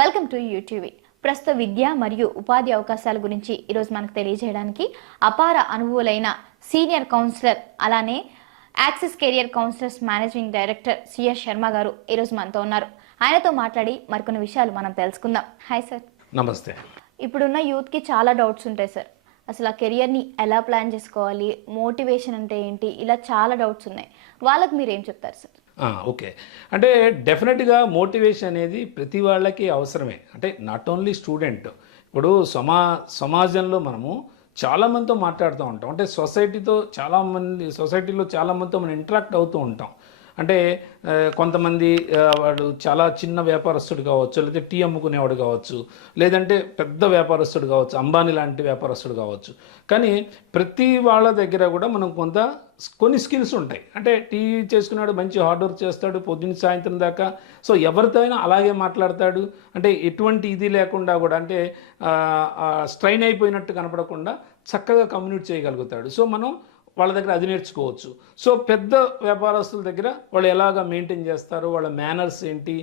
Welcome to UTV. ప్రస్తుత విద్య మరియు ఉపాధి అవకాశాల గురించి ఈరోజు మనకు తెలియజేయడానికి అపార అనుభవులైన సీనియర్ కౌన్సిలర్ అలానే Axis career counsellors managing director CS Sharma గారు ఈరోజు మనతో ఉన్నారు. ఆయనతో మాట్లాడి మరికొన్ని విషయాలు మనం తెలుసుకుందాం. Hi sir. నమస్తే. ఇప్పుడున్న యూత్కి చాలా డౌట్స్ ఉంటాయి సార్. అసలు ఆ కెరియర్ని ఎలా ప్లాన్ చేసుకోవాలి, మోటివేషన్ అంటే ఏంటి, ఇలా చాలా డౌట్స్ ఉన్నాయి. వాళ్ళకి మీరు ఏం చెప్తారు సార్? ఓకే, అంటే డెఫినెట్గా మోటివేషన్ అనేది ప్రతి వాళ్ళకి అవసరమే. అంటే నాట్ ఓన్లీ స్టూడెంట్. ఇప్పుడు సమాజంలో మనము చాలామందితో మాట్లాడుతూ ఉంటాం. అంటే సొసైటీలో చాలామందితో మనం ఇంటరాక్ట్ అవుతూ ఉంటాం. అంటే కొంతమంది వాడు చాలా చిన్న వ్యాపారస్తుడు కావచ్చు, లేకపోతే టీ అమ్ముకునేవాడు కావచ్చు, లేదంటే పెద్ద వ్యాపారస్తుడు కావచ్చు, అంబానీ లాంటి వ్యాపారస్తుడు కావచ్చు. కానీ ప్రతి వాళ్ళ దగ్గర కూడా మనం కొన్ని స్కిల్స్ ఉంటాయి. అంటే టీ చేసుకున్నాడు, మంచి హార్డ్ వర్క్ చేస్తాడు పొద్దున్న సాయంత్రం దాకా. సో ఎవరితో అయినా అలాగే మాట్లాడతాడు. అంటే ఎటువంటి ఇది లేకుండా కూడా, అంటే స్ట్రైన్ అయిపోయినట్టు కనపడకుండా చక్కగా కమ్యూనికేట్ చేయగలుగుతాడు. సో మనం వాళ్ళ దగ్గర అది నేర్చుకోవచ్చు. సో పెద్ద వ్యాపారస్తుల దగ్గర వాళ్ళు ఎలాగ మెయింటైన్ చేస్తారు, వాళ్ళ మేనర్స్ ఏంటి,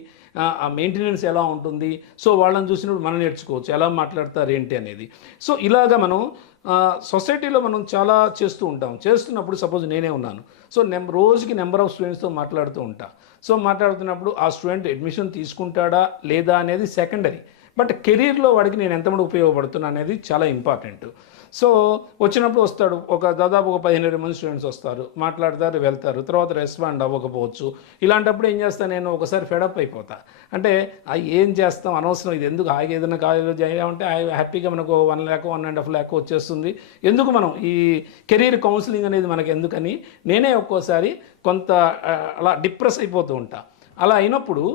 ఆ మెయింటెనెన్స్ ఎలా ఉంటుంది, సో వాళ్ళని చూసినప్పుడు మనం నేర్చుకోవచ్చు ఎలా మాట్లాడతారు ఏంటి అనేది. సో ఇలాగా మనం సొసైటీలో మనం చాలా చేస్తూ ఉంటాం. చేస్తున్నప్పుడు సపోజ్ నేనే ఉన్నాను, సో రోజుకి నెంబర్ ఆఫ్ స్టూడెంట్స్తో మాట్లాడుతూ ఉంటా. సో మాట్లాడుతున్నప్పుడు ఆ స్టూడెంట్ అడ్మిషన్ తీసుకుంటాడా లేదా అనేది సెకండరీ. బట్ కెరీర్లో వాడికి నేను ఎంతమంది ఉపయోగపడుతున్నా అనేది చాలా ఇంపార్టెంట్. సో వచ్చినప్పుడు వస్తాడు, దాదాపు 15-20 మంది స్టూడెంట్స్ వస్తారు, మాట్లాడతారు, వెళ్తారు, తర్వాత రెస్పాండ్ అవ్వకపోవచ్చు. ఇలాంటప్పుడు ఏం చేస్తాను, నేను ఒకసారి ఫెడప్ అయిపోతా. అంటే ఏం చేస్తాం, అనవసరం, ఇది ఎందుకు, ఏదైనా కాలేజీలో జాయిన్ అయ్యామంటే హ్యాపీగా మనకు 1 lakh 1.5 lakh వచ్చేస్తుంది, ఎందుకు మనం ఈ కెరీర్ కౌన్సిలింగ్ అనేది మనకు ఎందుకని నేనే ఒక్కోసారి కొంత అలా డిప్రెస్ అయిపోతూ ఉంటా. అలా అయినప్పుడు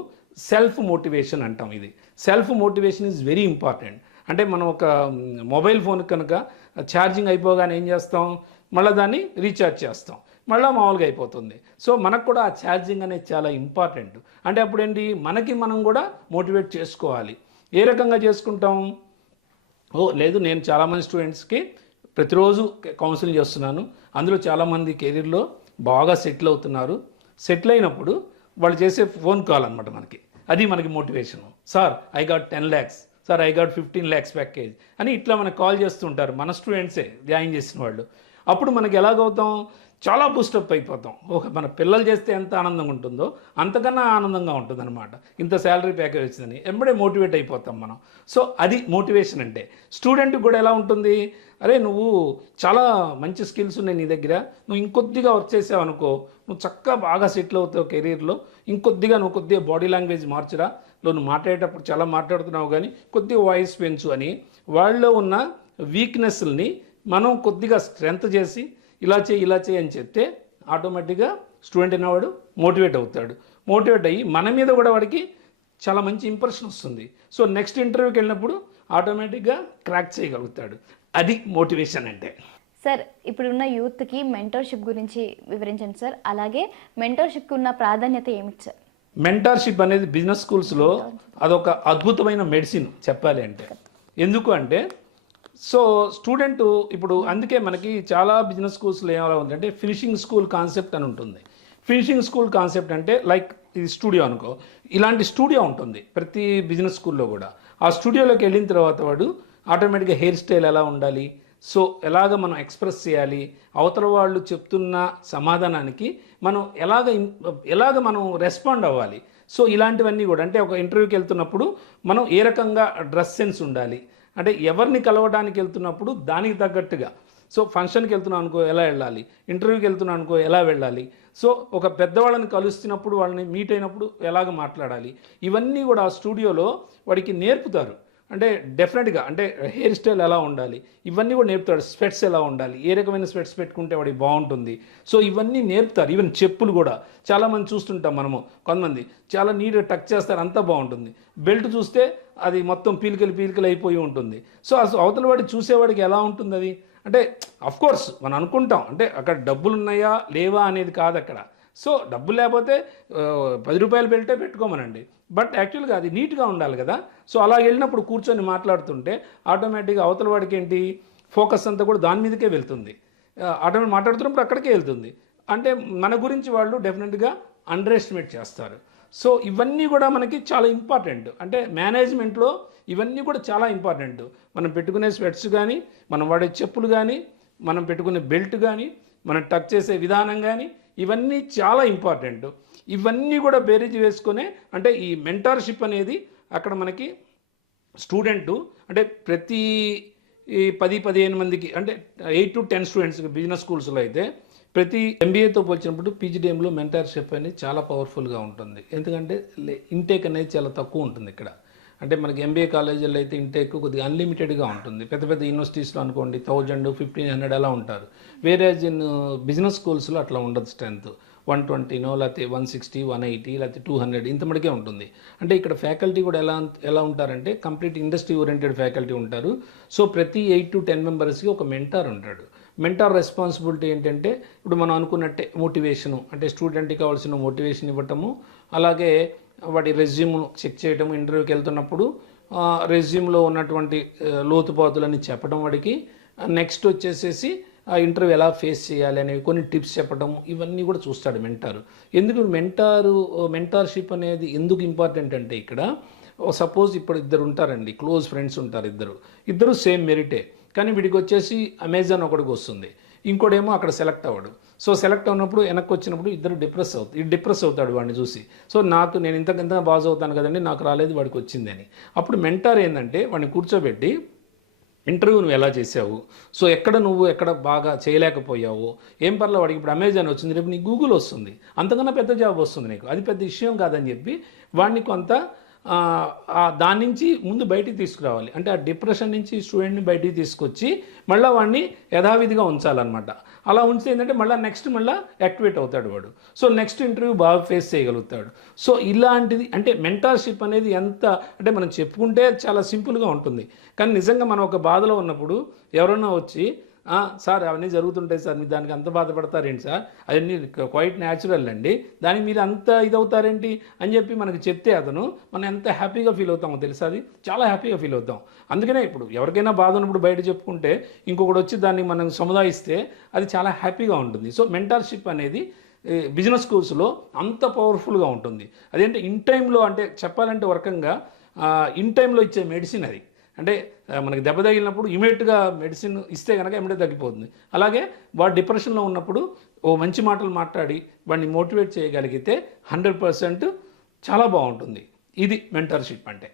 సెల్ఫ్ మోటివేషన్ అంటాం. ఇది self motivation is very important. అంటే మనం ఒక మొబైల్ ఫోన్ కనుక ఛార్జింగ్ అయిపోగానే ఏం చేస్తాం, మళ్ళీ దాన్ని రీఛార్జ్ చేస్తాం, మళ్ళీ మామూలుగా అయిపోతుంది. సో మనకు కూడా ఆ ఛార్జింగ్ అనేది చాలా ఇంపార్టెంట్. అంటే అప్పుడు ఏంటి, మనకి మనం కూడా మోటివేట్ చేసుకోవాలి. ఏ రకంగా చేసుకుంటాం, లేదు నేను చాలామంది స్టూడెంట్స్కి ప్రతిరోజు కౌన్సిలింగ్ చేస్తున్నాను, అందులో చాలామంది కెరీర్లో బాగా సెటిల్ అవుతున్నారు. సెటిల్ అయినప్పుడు వాళ్ళు చేసే ఫోన్ కాల్ అనమాట మనకి, అది మనకి motivation. Sir I got 10 lakhs, sir I got 15 lakhs package అని ఇట్లా మనకు కాల్ చేస్తుంటారు మన స్టూడెంట్సే జాయిన్ చేసిన వాళ్ళు. అప్పుడు మనకి ఎలాగవుతాం, చాలా బూస్టప్ అయిపోతాం. మన పిల్లలు చేస్తే ఎంత ఆనందంగా ఉంటుందో అంతకన్నా ఆనందంగా ఉంటుంది అనమాట. ఇంత శాలరీ ప్యాకేజ్ వచ్చిందని ఎంబడే మోటివేట్ అయిపోతాం మనం. సో అది మోటివేషన్ అంటే. స్టూడెంట్కి కూడా ఎలా ఉంటుంది, అరే నువ్వు చాలా మంచి స్కిల్స్ ఉన్నాయి నీ దగ్గర, నువ్వు ఇంకొద్దిగా వర్క్ చేసావు అనుకో, నువ్వు చక్కగా బాగా సెటిల్ అవుతావు కెరీర్లో, నువ్వు కొద్దిగా బాడీ లాంగ్వేజ్ మార్చురా, నువ్వు మాట్లాడేటప్పుడు చాలా మాట్లాడుతున్నావు కానీ కొద్దిగా వాయిస్ పెంచు అని వాళ్ళలో ఉన్న వీక్నెస్ని మనం కొద్దిగా స్ట్రెంత్ చేసి ఇలా చేయి అని చెప్తే ఆటోమేటిక్గా స్టూడెంట్ అనేవాడు మోటివేట్ అవుతాడు. మోటివేట్ అయ్యి మన మీద కూడా వాడికి చాలా మంచి ఇంప్రెషన్ వస్తుంది. సో నెక్స్ట్ ఇంటర్వ్యూకి వెళ్ళినప్పుడు ఆటోమేటిక్గా క్రాక్ చేయగలుగుతాడు. అది మోటివేషన్ అంటే. సార్, ఇప్పుడున్న యూత్కి మెంటర్షిప్ గురించి వివరించండి సార్. అలాగే మెంటర్షిప్కి ఉన్న ప్రాధాన్యత ఏమిటి సార్? మెంటర్షిప్ అనేది బిజినెస్ స్కూల్స్లో అదొక అద్భుతమైన మెడిసిన్ చెప్పాలి అంటే. ఎందుకు అంటే, సో స్టూడెంట్ ఇప్పుడు అందుకే మనకి చాలా బిజినెస్ స్కూల్స్లో ఏమైనా ఉందంటే ఫినిషింగ్ స్కూల్ కాన్సెప్ట్ అని ఉంటుంది. ఫినిషింగ్ స్కూల్ కాన్సెప్ట్ అంటే లైక్ ఇది స్టూడియో అనుకో, ఇలాంటి స్టూడియో ఉంటుంది ప్రతి బిజినెస్ స్కూల్లో కూడా. ఆ స్టూడియోలోకి వెళ్ళిన తర్వాత వాడు ఆటోమేటిక్గా హెయిర్ స్టైల్ ఎలా ఉండాలి, సో ఎలాగ మనం ఎక్స్ప్రెస్ చేయాలి, అవతల వాళ్ళు చెప్తున్న సమాధానానికి మనం ఎలాగ మనం రెస్పాండ్ అవ్వాలి. సో ఇలాంటివన్నీ కూడా, అంటే ఒక ఇంటర్వ్యూకి వెళ్తున్నప్పుడు మనం ఏ రకంగా డ్రెస్ సెన్స్ ఉండాలి, అంటే ఎవరిని కలవడానికి వెళ్తున్నప్పుడు దానికి తగ్గట్టుగా, సో ఫంక్షన్కి వెళ్తున్నాం అనుకో ఎలా వెళ్ళాలి, ఇంటర్వ్యూకి వెళ్తున్నాం అనుకో ఎలా వెళ్ళాలి, సో ఒక పెద్దవాళ్ళని కలుస్తున్నప్పుడు వాళ్ళని మీట్ అయినప్పుడు ఎలాగ మాట్లాడాలి, ఇవన్నీ కూడా ఆ స్టూడియోలో వాడికి నేర్పుతారు. అంటే డెఫినెట్గా అంటే హెయిర్ స్టైల్ ఎలా ఉండాలి ఇవన్నీ కూడా నేర్పుతాడు. స్వెట్స్ ఎలా ఉండాలి, ఏ రకమైన స్వెట్స్ పెట్టుకుంటే వాడికి బాగుంటుంది, సో ఇవన్నీ నేర్పుతారు. ఈవెన్ చెప్పులు కూడా చాలామంది చూస్తుంటాం మనము, కొంతమంది చాలా నీట్గా టక్ చేస్తారు, అంతా బాగుంటుంది. బెల్ట్ చూస్తే అది మొత్తం పీలికలు అయిపోయి ఉంటుంది. సో అసలు అవతల వాడి చూసేవాడికి ఎలా ఉంటుంది అది, అంటే అఫ్కోర్స్ మనం అనుకుంటాం అంటే అక్కడ డబ్బులు ఉన్నాయా లేవా అనేది కాదు అక్కడ. సో డబ్బులు లేకపోతే 10 రూపాయల బెల్టే పెట్టుకోమనండి, బట్ యాక్చువల్గా అది నీట్గా ఉండాలి కదా. సో అలా వెళ్ళినప్పుడు కూర్చొని మాట్లాడుతుంటే ఆటోమేటిక్గా అవతల వాడికి ఏంటి, ఫోకస్ అంతా కూడా దాని మీదకే వెళ్తుంది. మాట్లాడుతున్నప్పుడు అక్కడికే వెళ్తుంది. అంటే మన గురించి వాళ్ళు డెఫినెట్గా అండర్ ఎస్టిమేట్ చేస్తారు. సో ఇవన్నీ కూడా మనకి చాలా ఇంపార్టెంట్. అంటే మేనేజ్మెంట్లో ఇవన్నీ కూడా చాలా ఇంపార్టెంట్. మనం పెట్టుకునే స్వెట్స్ కానీ, మనం వాడే చెప్పులు కానీ, మనం పెట్టుకునే బెల్ట్ కానీ, మనం టక్ చేసే విధానం కానీ, ఇవన్నీ చాలా ఇంపార్టెంట్. ఇవన్నీ కూడా బేరీజ్ వేసుకునే అంటే ఈ మెంటార్షిప్ అనేది అక్కడ మనకి స్టూడెంటు అంటే ప్రతి ఈ 10-15 మందికి అంటే 8 to 10 స్టూడెంట్స్ బిజినెస్ స్కూల్స్లో అయితే ప్రతి ఎంబీఏతో పోల్చినప్పుడు పీజీడీఎంలో మెంటార్షిప్ అనేది చాలా పవర్ఫుల్గా ఉంటుంది. ఎందుకంటే ఇంటేక్ అనేది చాలా తక్కువ ఉంటుంది ఇక్కడ. అంటే మనకి ఎంబీఏ కాలేజీల్లో అయితే ఇంటేక్ కొద్దిగా అన్లిమిటెడ్గా ఉంటుంది. పెద్ద పెద్ద యూనివర్సిటీస్లో అనుకోండి 1000, 1500 అలా ఉంటారు. వేరే ఇన్ బిజినెస్ స్కూల్స్లో అట్లా ఉండదు. స్ట్రెంత్ 120 లేకపోతే 160, 180 లేకపోతే 200 ఇంత మటుకే ఉంటుంది. అంటే ఇక్కడ ఫ్యాకల్టీ కూడా ఎలా ఉంటారంటే కంప్లీట్ ఇండస్ట్రీ ఓరియంటెడ్ ఫ్యాకల్టీ ఉంటారు. సో ప్రతి 8 to 10 మెంబర్స్కి ఒక మెంటార్ ఉంటాడు. మెంటార్ రెస్పాన్సిబిలిటీ ఏంటంటే ఇప్పుడు మనం అనుకున్నట్టే మోటివేషను అంటే స్టూడెంట్కి కావాల్సిన మోటివేషన్ ఇవ్వటము, అలాగే వాడి రెజ్యూమ్ను చెక్ చేయటం, ఇంటర్వ్యూకి వెళ్తున్నప్పుడు రెజ్యూమ్లో ఉన్నటువంటి లోతుపాతులని చెప్పడం వాడికి, నెక్స్ట్ వచ్చేసేసి ఆ ఇంటర్వ్యూ ఎలా ఫేస్ చేయాలి అనేవి కొన్ని టిప్స్ చెప్పడం, ఇవన్నీ కూడా చూస్తాడు మెంటారు. ఎందుకు మెంటార్షిప్ అనేది ఎందుకు ఇంపార్టెంట్ అంటే ఇక్కడ సపోజ్ ఇప్పుడు ఇద్దరు ఉంటారండి, క్లోజ్ ఫ్రెండ్స్ ఉంటారు, ఇద్దరు సేమ్ మెరిటే, కానీ వీడికి వచ్చేసి అమెజాన్ ఒకటికి వస్తుంది, ఇంకోటేమో అక్కడ సెలెక్ట్ అవ్వడు. సో సెలెక్ట్ అయినప్పుడు వెనక్కి వచ్చినప్పుడు ఇద్దరు డిప్రెస్ అవుతాడు వాడిని చూసి. సో నేను ఇంత బాగా అవుతాను కదండి, నాకు రాలేదు వాడికి వచ్చిందని. అప్పుడు మెంటార్ ఏంటంటే వాడిని కూర్చోబెట్టి ఇంటర్వ్యూ నువ్వు ఎలా చేసావు, సో ఎక్కడ బాగా చేయలేకపోయావు, ఏం పర్లేదు వాడికి ఇప్పుడు అమెజాన్ వచ్చింది, రేపు నీకు గూగుల్ వస్తుంది, అంతకన్నా పెద్ద జాబ్ వస్తుంది నీకు, అది పెద్ద విషయం కాదని చెప్పి వాడిని కొంత దాని నుంచి ముందు బయటికి తీసుకురావాలి. అంటే ఆ డిప్రెషన్ నుంచి స్టూడెంట్ని బయటికి తీసుకొచ్చి మళ్ళీ వాడిని యథావిధిగా ఉంచాలన్నమాట. అలా ఉంచితే ఏంటంటే మళ్ళీ యాక్టివేట్ అవుతాడు వాడు. సో నెక్స్ట్ ఇంటర్వ్యూ బాగా ఫేస్ చేయగలుగుతాడు. సో ఇలాంటిది అంటే మెంటార్షిప్ అనేది ఎంత అంటే మనం చెప్పుకుంటే చాలా సింపుల్గా ఉంటుంది, కానీ నిజంగా మనం ఒక బాధలో ఉన్నప్పుడు ఎవరన్నా వచ్చి సార్ అవన్నీ జరుగుతుంటాయి సార్, మీరు దానికి అంత బాధపడతారేంటి సార్, అవన్నీ క్వైట్ న్యాచురల్ అండి, దానికి మీరు అంత ఇదవుతారేంటి అని చెప్పి మనకు చెప్తే మనం ఎంత హ్యాపీగా ఫీల్ అవుతామో తెలుసా, అది చాలా హ్యాపీగా ఫీల్ అవుతాం. అందుకనే ఇప్పుడు ఎవరికైనా బాధ ఉన్నప్పుడు బయట చెప్పుకుంటే ఇంకొకటి వచ్చి దాన్ని మనం సముదాయిస్తే అది చాలా హ్యాపీగా ఉంటుంది. సో మెంటార్షిప్ అనేది బిజినెస్ స్కూల్స్లో అంత పవర్ఫుల్గా ఉంటుంది. అదేంటే ఇన్ టైంలో అంటే చెప్పాలంటే ఒక రకంగా ఇన్ టైంలో ఇచ్చే మెడిసిన్ అది. అంటే మనకి దెబ్బ తగిలినప్పుడు ఇమీడియట్గా మెడిసిన్ ఇస్తే కనుక ఇమీడియట్ తగ్గిపోతుంది. అలాగే వాడు డిప్రెషన్లో ఉన్నప్పుడు మంచి మాటలు మాట్లాడి వాడిని మోటివేట్ చేయగలిగితే 100% చాలా బాగుంటుంది. ఇది మెంటర్షిప్ అంటే.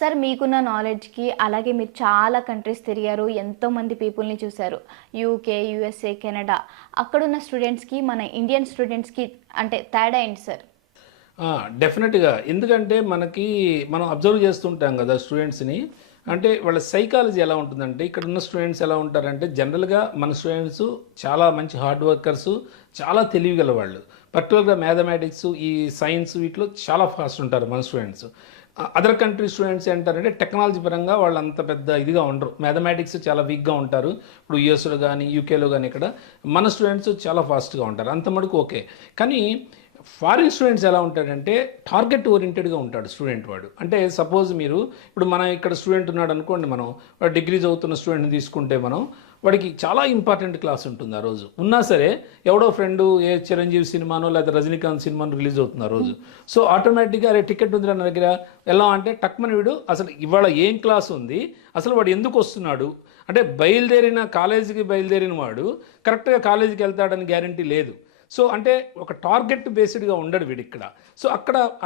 సార్ మీకున్న నాలెడ్జ్కి అలాగే మీరు చాలా కంట్రీస్ తిరిగారు, ఎంతోమంది పీపుల్ని చూశారు, యూకే, యూఎస్ఏ, కెనడా, అక్కడున్న స్టూడెంట్స్కి మన ఇండియన్ స్టూడెంట్స్కి అంటే తేడా ఏంటి సార్? డెఫినెట్గా. ఎందుకంటే మనం అబ్జర్వ్ చేస్తుంటాం కదా స్టూడెంట్స్ని, అంటే వాళ్ళ సైకాలజీ ఎలా ఉంటుందంటే ఇక్కడ ఉన్న స్టూడెంట్స్ ఎలా ఉంటారంటే జనరల్గా మన స్టూడెంట్స్ చాలా మంచి హార్డ్ వర్కర్స్, చాలా తెలివిగల వాళ్ళు. పర్టికులర్గా మ్యాథమెటిక్స్, ఈ సైన్స్ వీటిలో చాలా ఫాస్ట్ ఉంటారు మన స్టూడెంట్స్. అదర్ కంట్రీ స్టూడెంట్స్ ఏంటారంటే టెక్నాలజీ పరంగా వాళ్ళు అంత పెద్ద ఇదిగా ఉండరు, మ్యాథమెటిక్స్ చాలా వీక్గా ఉంటారు. ఇప్పుడు యూఎస్లో కానీ యూకేలో కానీ ఇక్కడ మన స్టూడెంట్స్ చాలా ఫాస్ట్గా ఉంటారు, అంత మటుకు ఓకే. కానీ ఫారిన్ స్టూడెంట్స్ ఎలా ఉంటాడంటే టార్గెట్ ఓరియంటెడ్గా ఉంటాడు స్టూడెంట్ వాడు. అంటే సపోజ్ ఇప్పుడు మన ఇక్కడ స్టూడెంట్ ఉన్నాడు అనుకోండి, మనం డిగ్రీ చదువుతున్న స్టూడెంట్ని తీసుకుంటే వాడికి చాలా ఇంపార్టెంట్ క్లాస్ ఉంటుంది ఆ రోజు. ఉన్నా సరే ఎవడో ఫ్రెండు ఏ చిరంజీవి సినిమానో లేదా రజనీకాంత్ సినిమానో రిలీజ్ అవుతుంది ఆ రోజు. సో ఆటోమేటిక్గా అరే టికెట్ ఉంది నా దగ్గర ఎలా అంటే టక్మని వీడు అసలు ఇవాళ ఏం క్లాస్ ఉంది, అసలు వాడు ఎందుకు వస్తున్నాడు అంటే కాలేజీకి బయలుదేరిన వాడు కరెక్ట్గా కాలేజీకి వెళ్తాడని గ్యారంటీ లేదు. సో అంటే ఒక టార్గెట్ బేస్డ్గా ఉండడు వీడు ఇక్కడ. సో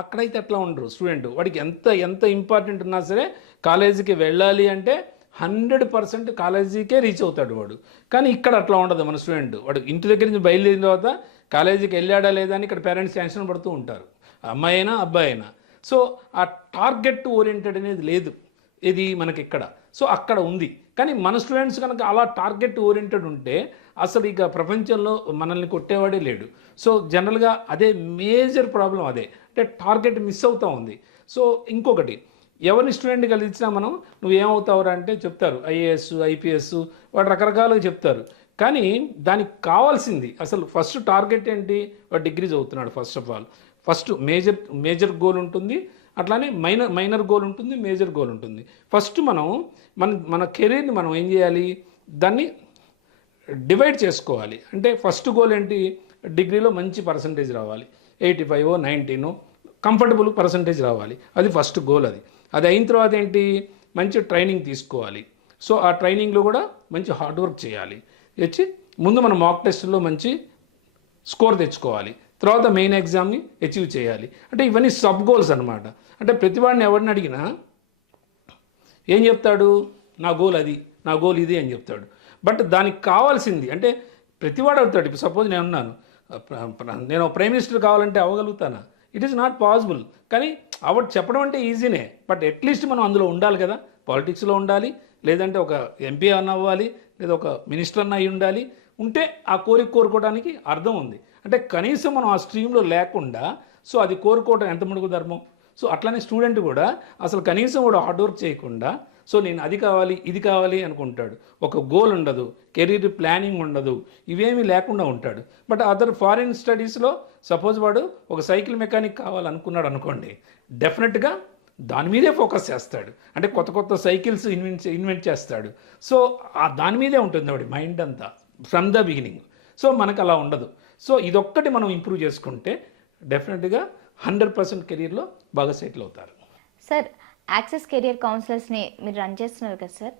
అక్కడైతే అట్లా ఉండరు స్టూడెంట్. వాడికి ఎంత ఇంపార్టెంట్ ఉన్నా సరే కాలేజీకి వెళ్ళాలి అంటే 100% కాలేజీకే రీచ్ అవుతాడు వాడు. కానీ ఇక్కడ అట్లా ఉండదు మన స్టూడెంట్. వాడు ఇంటి దగ్గర నుంచి బయలుదేరిన తర్వాత కాలేజీకి వెళ్ళాడా లేదా అని ఇక్కడ పేరెంట్స్ టెన్షన్ పడుతూ ఉంటారు, అమ్మాయి అయినా అబ్బాయి అయినా. సో ఆ టార్గెట్ ఓరియంటెడ్ అనేది లేదు ఇది మనకి ఇక్కడ. సో అక్కడ ఉంది. కానీ మన స్టూడెంట్స్ కనుక అలా టార్గెట్ ఓరియంటెడ్ ఉంటే అసలు ఇక ప్రపంచంలో మనల్ని కొట్టేవాడే లేడు. సో జనరల్గా అదే మేజర్ ప్రాబ్లం, అదే అంటే టార్గెట్ మిస్ అవుతూ ఉంది. సో ఇంకొకటి ఎవరిని స్టూడెంట్ కలిసినా నువ్వు ఏమవుతావురా అంటే చెప్తారు ఐఏఎస్, ఐపీఎస్, వాడు రకరకాలుగా చెప్తారు. కానీ దానికి కావాల్సింది అసలు ఫస్ట్ టార్గెట్ ఏంటి, వాడు డిగ్రీ చదువుతున్నాడు. ఫస్ట్ మేజర్ గోల్ ఉంటుంది, అట్లానే మైనర్ గోల్ ఉంటుంది, మేజర్ గోల్ ఉంటుంది. ఫస్ట్ మన కెరీర్ని మనం ఏం చేయాలి, దాన్ని డివైడ్ చేసుకోవాలి. అంటే ఫస్ట్ గోల్ ఏంటి, డిగ్రీలో మంచి పర్సంటేజ్ రావాలి, 85, 90 కంఫర్టబుల్ పర్సంటేజ్ రావాలి. అది ఫస్ట్ గోల్. అది అయిన తర్వాత ఏంటి, మంచి ట్రైనింగ్ తీసుకోవాలి. సో ఆ ట్రైనింగ్లో కూడా మంచి హార్డ్ వర్క్ చేయాలి. ముందు మనం మాక్ టెస్ట్లో మంచి స్కోర్ తెచ్చుకోవాలి. తర్వాత మెయిన్ ఎగ్జామ్ని అచీవ్ చేయాలి. అంటే ఇవన్నీ సబ్ గోల్స్ అనమాట. అంటే ప్రతివాడిని ఎవరిని అడిగినా ఏం చెప్తాడు, నా గోల్ అది, నా గోల్ ఇది అని చెప్తాడు. బట్ దానికి కావాల్సింది అంటే ప్రతివాడు అవుతాడు. ఇప్పుడు సపోజ్ నేను ఉన్నాను, నేను ప్రైమ్ మినిస్టర్ కావాలంటే అవ్వగలుగుతానా? It is not possible. కానీ చెప్పడం అంటే ఈజీనే, బట్ అట్లీస్ట్ మనం అందులో ఉండాలి కదా. పాలిటిక్స్లో ఉండాలి, లేదంటే ఒక ఎంపీ అన్న అవ్వాలి, లేదా ఒక మినిస్టర్ అన్న అయి ఉండాలి. ఉంటే ఆ కోరుకోవడానికి అర్థం ఉంది. అంటే కనీసం మనం ఆ స్ట్రీమ్లో లేకుండా సో అది కోరుకోవడం ఎంత మటుకు ధర్మం. సో అట్లానే స్టూడెంట్ కూడా అసలు కనీసం కూడా హార్డ్ వర్క్ చేయకుండా సో నేను అది కావాలి ఇది కావాలి అనుకుంటాడు. ఒక గోల్ ఉండదు, కెరీర్ ప్లానింగ్ ఉండదు, ఇవేమీ లేకుండా ఉంటాడు. బట్ అదర్ ఫారిన్ స్టడీస్లో సపోజ్ వాడు ఒక సైకిల్ మెకానిక్ కావాలనుకున్నాడు అనుకోండి, డెఫినెట్గా దాని మీదే ఫోకస్ చేస్తాడు. అంటే కొత్త కొత్త సైకిల్స్ ఇన్వెంట్ చేస్తాడు. సో దాని మీదే ఉంటుంది వాడి మైండ్ అంతా ఫ్రమ్ ద బిగినింగ్. సో మనకు అలా ఉండదు. సో ఇదొక్కటి మనం ఇంప్రూవ్ చేసుకుంటే డెఫినెట్గా 100% కెరీర్లో బాగా సెటిల్ అవుతారు. సార్, యాక్సెస్ కెరియర్ కౌన్సిలర్స్ని మీరు రన్ చేస్తున్నారు కదా సార్,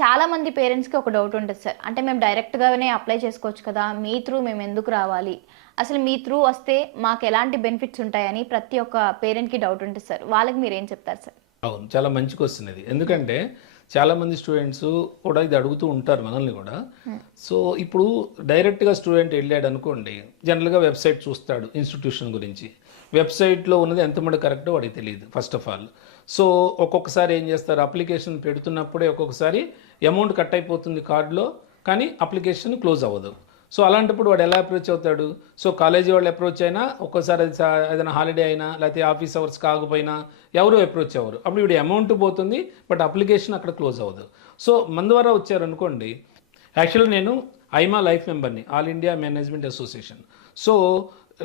చాలామంది పేరెంట్స్కి ఒక డౌట్ ఉంటుంది సార్. అంటే మేము డైరెక్ట్గానే అప్లై చేసుకోవచ్చు కదా, మీ త్రూ మేము ఎందుకు రావాలి, అసలు మీ త్రూ వస్తే మాకు ఎలాంటి బెనిఫిట్స్ ఉంటాయని ప్రతి ఒక్క పేరెంట్కి డౌట్ ఉంటుంది సార్. వాళ్ళకి మీరు ఏం చెప్తారు సార్? అవును, చాలా మంచి క్వశ్చన్ ఇది. ఎందుకంటే చాలామంది స్టూడెంట్స్ కూడా ఇది అడుగుతూ ఉంటారు మనల్ని కూడా. సో ఇప్పుడు డైరెక్ట్గా స్టూడెంట్ వెళ్ళాడు అనుకోండి, జనరల్గా వెబ్సైట్ చూస్తాడు ఇన్స్టిట్యూషన్ గురించి. వెబ్సైట్లో ఉన్నది ఎంతమంది కరెక్టో వాడికి తెలియదు ఫస్ట్ ఆఫ్ ఆల్. సో ఒక్కొక్కసారి ఏం చేస్తారు, అప్లికేషన్ పెడుతున్నప్పుడే ఒక్కొక్కసారి అమౌంట్ కట్ అయిపోతుంది కార్డులో, కానీ అప్లికేషన్ క్లోజ్ అవ్వదు. సో అలాంటప్పుడు వాడు ఎలా అప్రోచ్ అవుతాడు? సో కాలేజీ వాళ్ళు అప్రోచ్ అయినా, ఒక్కోసారి ఏదైనా హాలిడే అయినా, లేకపోతే ఆఫీస్ అవర్స్ కాకపోయినా ఎవరు అప్రోచ్ అవ్వరు. అప్పుడు వీడి అమౌంట్ పోతుంది, బట్ అప్లికేషన్ అక్కడ క్లోజ్ అవ్వదు. సో మన ద్వారా వచ్చారనుకోండి, యాక్చువల్గా నేను ఐమా లైఫ్ మెంబర్ని, All India Management Association. So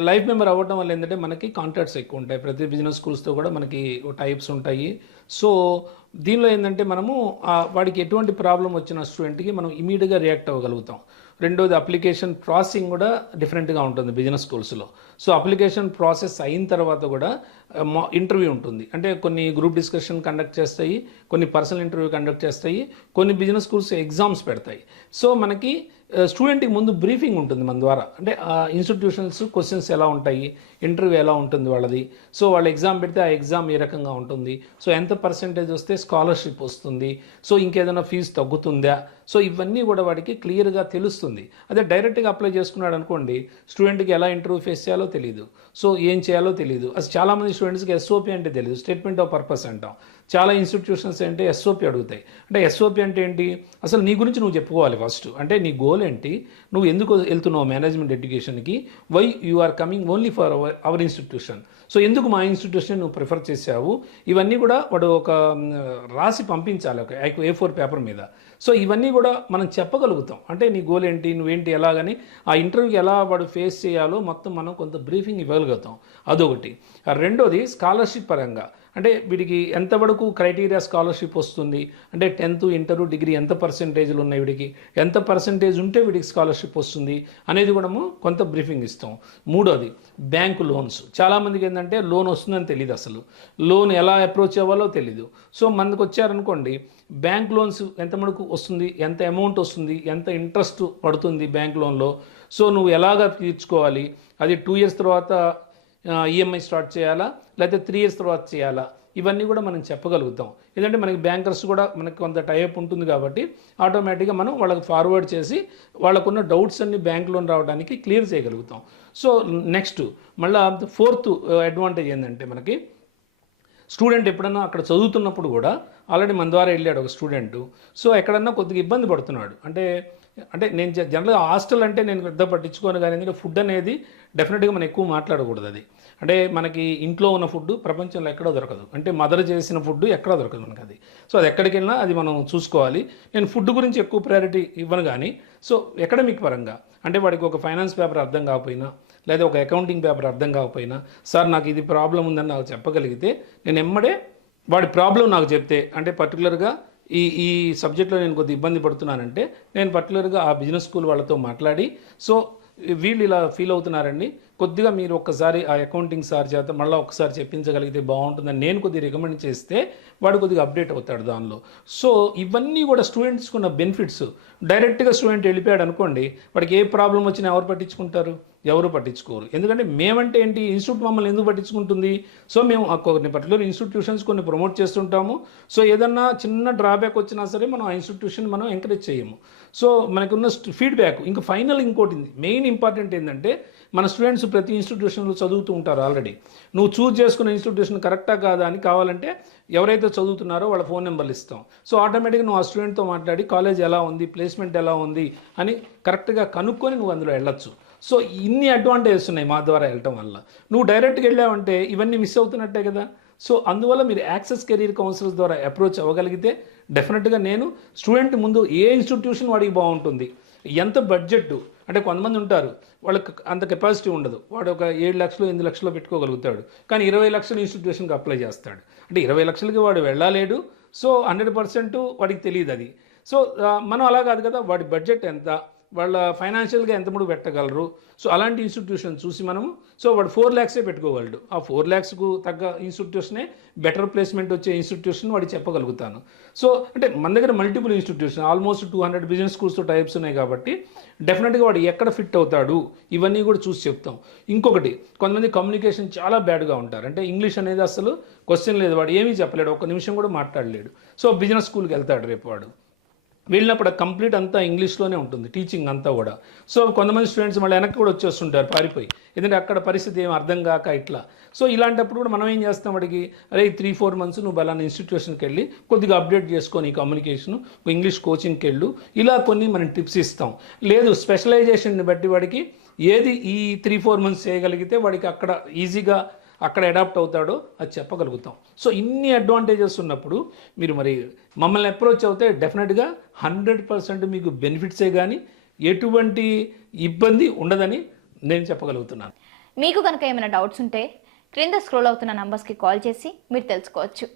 life member అవ్వడం వల్ల ఏంటంటే మనకి కాంటాక్ట్స్ ఎక్కువ ఉంటాయి. ప్రతి బిజినెస్ స్కూల్స్తో కూడా మనకి టైప్స్ ఉంటాయి. సో దీనిలో ఏంటంటే మనము వాడికి ఎటువంటి ప్రాబ్లం వచ్చిన స్టూడెంట్కి మనం ఇమీడియట్గా రియాక్ట్ అవ్వగలుగుతాం. రెండోది, అప్లికేషన్ ప్రాసెసింగ్ కూడా డిఫరెంట్గా ఉంటుంది బిజినెస్ స్కూల్స్లో. సో అప్లికేషన్ ప్రాసెస్ అయిన తర్వాత కూడా ఇంటర్వ్యూ ఉంటుంది. అంటే కొన్ని గ్రూప్ డిస్కషన్ కండక్ట్ చేస్తాయి, కొన్ని పర్సనల్ ఇంటర్వ్యూ కండక్ట్ చేస్తాయి, కొన్ని బిజినెస్ స్కూల్స్ ఎగ్జామ్స్ పెడతాయి. సో మనకి స్టూడెంట్కి ముందు బ్రీఫింగ్ ఉంటుంది మన ద్వారా. అంటే ఇన్స్టిట్యూషన్స్ క్వశ్చన్స్ ఎలా ఉంటాయి, ఇంటర్వ్యూ ఎలా ఉంటుంది వాళ్ళది, సో వాళ్ళు ఎగ్జామ్ పెడితే ఆ ఎగ్జామ్ ఏ రకంగా ఉంటుంది, సో ఎంత పర్సెంటేజ్ వస్తే స్కాలర్షిప్ వస్తుంది, సో ఇంకేదైనా ఫీజు తగ్గుతుందా, సో ఇవన్నీ కూడా వాడికి క్లియర్గా తెలుస్తుంది. అదే డైరెక్ట్గా అప్లై చేసుకున్నాడు అనుకోండి, స్టూడెంట్కి ఎలా ఇంటర్వ్యూ ఫేస్ చేయాలో తెలియదు, సో ఏం చేయాలో తెలియదు. అసలు చాలామంది స్టూడెంట్స్కి ఎస్ఓపి అంటే తెలియదు, స్టేట్మెంట్ ఆఫ్ పర్పస్ అంటాం. చాలా ఇన్స్టిట్యూషన్స్ అంటే ఎస్ఓపి అడుగుతాయి. అంటే ఎస్ఓపి అంటే ఏంటి, అసలు నీ గురించి నువ్వు చెప్పుకోవాలి ఫస్ట్. అంటే నీ గోల్ ఏంటి, నువ్వు ఎందుకు వెళ్తున్నావు మేనేజ్మెంట్ ఎడ్యుకేషన్కి, why you are coming only for our institution, so ఎందుకు మా ఇన్స్టిట్యూషన్ నువ్వు ప్రిఫర్ చేసావు, ఇవన్నీ కూడా వాడు ఒక రాసి పంపించాలి ఒక A4 పేపర్ మీద. సో ఇవన్నీ కూడా మనం చెప్పగలుగుతాం. అంటే నీ గోల్ ఏంటి, నువ్వేంటి, ఎలాగని ఆ ఇంటర్వ్యూకి ఎలా వాడు ఫేస్ చేయాలో మొత్తం మనం కొంత బ్రీఫింగ్ ఇవ్వగలుగుతాం. అదొకటి. రెండోది, స్కాలర్షిప్ పరంగా అంటే వీడికి ఎంతవరకు క్రైటీరియా స్కాలర్షిప్ వస్తుంది, అంటే 10th ఇంటర్ డిగ్రీ ఎంత పర్సెంటేజ్లు ఉన్నాయి, వీడికి ఎంత పర్సెంటేజ్ ఉంటే వీడికి స్కాలర్షిప్ వస్తుంది అనేది కూడా కొంత బ్రీఫింగ్ ఇస్తాం. మూడోది, బ్యాంకు లోన్స్. చాలామందికి ఏంటంటే లోన్ వస్తుందని తెలియదు, అసలు లోన్ ఎలా అప్రోచ్ అవ్వాలో తెలీదు. సో మనకు వచ్చారనుకోండి, బ్యాంక్ లోన్స్ ఎంత మనకు వస్తుంది, ఎంత అమౌంట్ వస్తుంది, ఎంత ఇంట్రెస్ట్ పడుతుంది బ్యాంక్ లోన్లో, సో నువ్వు ఎలాగా తీర్చుకోవాలి, అది 2 years తర్వాత ఈఎంఐ స్టార్ట్ చేయాలా, లేకపోతే 3 years తర్వాత చేయాలా, ఇవన్నీ కూడా మనం చెప్పగలుగుతాం. ఎందుకంటే మనకి బ్యాంకర్స్ కూడా మనకి కొంత టైప్ ఉంటుంది కాబట్టి ఆటోమేటిక్గా మనం వాళ్ళకి ఫార్వర్డ్ చేసి వాళ్ళకున్న డౌట్స్ అన్ని బ్యాంక్ లోన్ రావడానికి క్లియర్ చేయగలుగుతాం. సో నెక్స్ట్ మళ్ళీ 4th అడ్వాంటేజ్ ఏంటంటే, మనకి స్టూడెంట్ ఎప్పుడన్నా అక్కడ చదువుతున్నప్పుడు కూడా ఆల్రెడీ మన ద్వారా వెళ్ళాడు ఒక స్టూడెంట్, సో ఎక్కడన్నా కొద్దిగా ఇబ్బంది పడుతున్నాడు. అంటే నేను జనరల్గా హాస్టల్ అంటే నేను పెద్ద పట్టించుకోను, కానీ ఎందుకంటే ఫుడ్ అనేది డెఫినెట్గా మనం ఎక్కువ మాట్లాడకూడదు. అది అంటే మనకి ఇంట్లో ఉన్న ఫుడ్ ప్రపంచంలో ఎక్కడో దొరకదు, అంటే మదర్ చేసిన ఫుడ్ ఎక్కడో దొరకదు మనకు అది. సో అది ఎక్కడికి వెళ్ళినా అది మనం చూసుకోవాలి. నేను ఫుడ్ గురించి ఎక్కువ ప్రయారిటీ ఇవ్వను, కానీ సో ఎకడమిక్ పరంగా అంటే వాడికి ఒక ఫైనాన్స్ పేపర్ అర్థం కాకపోయినా, లేదా ఒక అకౌంటింగ్ పేపర్ అర్థం కాకపోయినా, సార్ నాకు ఇది ప్రాబ్లం ఉందని నాకు చెప్పగలిగితే, నేను ఎమ్మడే వాడి ప్రాబ్లం నాకు చెప్తే, అంటే పర్టికులర్గా ఈ సబ్జెక్ట్లో నేను కొద్దిగా ఇబ్బంది పడుతున్నానంటే, నేను పర్టికులర్గా ఆ బిజినెస్ స్కూల్ వాళ్ళతో మాట్లాడి, సో వీళ్ళు ఇలా ఫీల్ అవుతున్నారండి, కొద్దిగా మీరు ఒక్కసారి ఆ అకౌంటింగ్ సార్ చేత మళ్ళీ ఒకసారి చెప్పించగలిగితే బాగుంటుందని నేను కొద్దిగా రికమెండ్ చేస్తే వాడు కొద్దిగా అప్డేట్ అవుతాడు దానిలో. సో ఇవన్నీ కూడా స్టూడెంట్స్కి ఉన్న బెనిఫిట్స్. డైరెక్ట్గా స్టూడెంట్ వెళ్ళిపోయాడు అనుకోండి, వాడికి ఏ ప్రాబ్లం వచ్చినా ఎవరు పట్టించుకుంటారు? ఎవరు పట్టించుకోరు. ఎందుకంటే మేమంటే ఏంటి, ఇన్స్టిట్యూట్ మమ్మల్ని ఎందుకు పట్టించుకుంటుంది? సో మేము కొన్ని పర్టికులర్ ఇన్స్టిట్యూషన్స్ కొన్ని ప్రమోట్ చేస్తుంటాము. సో ఏదన్నా చిన్న డ్రాబ్యాక్ వచ్చినా సరే మనం ఆ ఇన్స్టిట్యూషన్ మనం ఎంకరేజ్ చేయము. సో మనకున్న ఫీడ్బ్యాక్. ఇంకా ఫైనల్ ఇంకోటి మెయిన్ ఇంపార్టెంట్ ఏంటంటే, మన స్టూడెంట్స్ ప్రతి ఇన్స్టిట్యూషన్లో చదువుతూ ఉంటారు ఆల్రెడీ. నువ్వు చూజ్ చేసుకున్న ఇన్స్టిట్యూషన్ కరెక్టా కాదా అని కావాలంటే ఎవరైతే చదువుతున్నారో వాళ్ళ ఫోన్ నెంబర్లు ఇస్తాం. సో ఆటోమేటిక్గా నువ్వు ఆ స్టూడెంట్తో మాట్లాడి కాలేజ్ ఎలా ఉంది, ప్లేస్మెంట్ ఎలా ఉంది అని కరెక్ట్గా కనుక్కొని నువ్వు అందులో వెళ్ళొచ్చు. సో ఇన్ని అడ్వాంటేజెస్ ఉన్నాయి మా ద్వారా వెళ్ళటం వల్ల. నువ్వు డైరెక్ట్గా వెళ్ళావంటే ఇవన్నీ మిస్ అవుతున్నట్టే కదా. సో అందువల్ల మీరు యాక్సెస్ కెరీర్ కౌన్సిలర్స్ ద్వారా అప్రోచ్ అవ్వగలిగితే డెఫినెట్గా నేను స్టూడెంట్ ముందు ఏ ఇన్స్టిట్యూషన్ వాడికి బాగుంటుంది, ఎంత బడ్జెట్, అంటే కొంతమంది ఉంటారు వాళ్ళకి అంత కెపాసిటీ ఉండదు, వాడు ఒక 7 లక్షలు 8 లక్షలు పెట్టుకోగలుగుతాడు, కానీ 20 లక్షల ఇన్స్టిట్యూషన్కి అప్లై చేస్తాడు. అంటే 20 లక్షలకి వాడు వెళ్ళలేడు. సో 100% వాడికి తెలియదు అది. సో మనం అలా కాదు కదా, వాడి బడ్జెట్ ఎంత, వాళ్ళ ఫైనాన్షియల్గా ఎంత ముడుగు పెట్టగలరు. సో అలాంటి ఇన్స్టిట్యూషన్ చూసి మనము, సో వాడు 4 lakhs పెట్టుకోగలడు. ఆ 4 lakhsకు తగ్గ ఇన్స్టిట్యూషనే బెటర్ ప్లేస్మెంట్ వచ్చే ఇన్స్టిట్యూషన్ వాడికి చెప్పగలుగుతాను. సో అంటే మన దగ్గర మల్టిపుల్ ఇన్స్టిట్యూషన్, ఆల్మోస్ట్ 200 బిజినెస్ స్కూల్స్తో టైప్స్ ఉన్నాయి కాబట్టి డెఫినెట్గా వాడు ఎక్కడ ఫిట్ అవుతాడు ఇవన్నీ కూడా చూసి చెప్తాం. ఇంకొకటి, కొంతమంది కమ్యూనికేషన్ చాలా బ్యాడ్గా ఉంటారు. అంటే ఇంగ్లీష్ అనేది అసలు క్వశ్చన్ లేదు, వాడు ఏమీ చెప్పలేడు, ఒక్క నిమిషం కూడా మాట్లాడలేడు. సో బిజినెస్ స్కూల్కి వెళ్తాడు రేపు వాడు, వెళ్ళినప్పుడు కంప్లీట్ అంతా ఇంగ్లీష్లోనే ఉంటుంది టీచింగ్ అంతా కూడా. సో కొంతమంది స్టూడెంట్స్ మళ్ళీ వెనక్కి కూడా వచ్చేస్తుంటారు పారిపోయి, ఎందుకంటే అక్కడ పరిస్థితి ఏం అర్థం కాక ఇట్లా. సో ఇలాంటప్పుడు కూడా మనం ఏం చేస్తాం, వాడికి అరే 3-4 months నువ్వు బలానా ఇన్స్టిట్యూషన్కి వెళ్ళి కొద్దిగా అప్డేట్ చేసుకొని కమ్యూనికేషన్, ఇంగ్లీష్ కోచింగ్కి వెళ్ళు, ఇలా కొన్ని మనం టిప్స్ ఇస్తాం. లేదు స్పెషలైజేషన్ని బట్టి వాడికి ఏది ఈ 3-4 months చేయగలిగితే వాడికి అక్కడ ఈజీగా అక్కడ అడాప్ట్ అవుతాడో అది చెప్పగలుగుతాం. సో ఇన్ని అడ్వాంటేజెస్ ఉన్నప్పుడు మీరు మరి మమ్మల్ని అప్రోచ్ అవుతే డెఫినెట్గా 100% మీకు బెనిఫిట్సే కానీ ఎటువంటి ఇబ్బంది ఉండదని నేను చెప్పగలుగుతున్నాను. మీకు కనుక ఏమైనా డౌట్స్ ఉంటే క్రింద స్క్రోల్ అవుతున్న నంబర్స్కి కాల్ చేసి మీరు తెలుసుకోవచ్చు.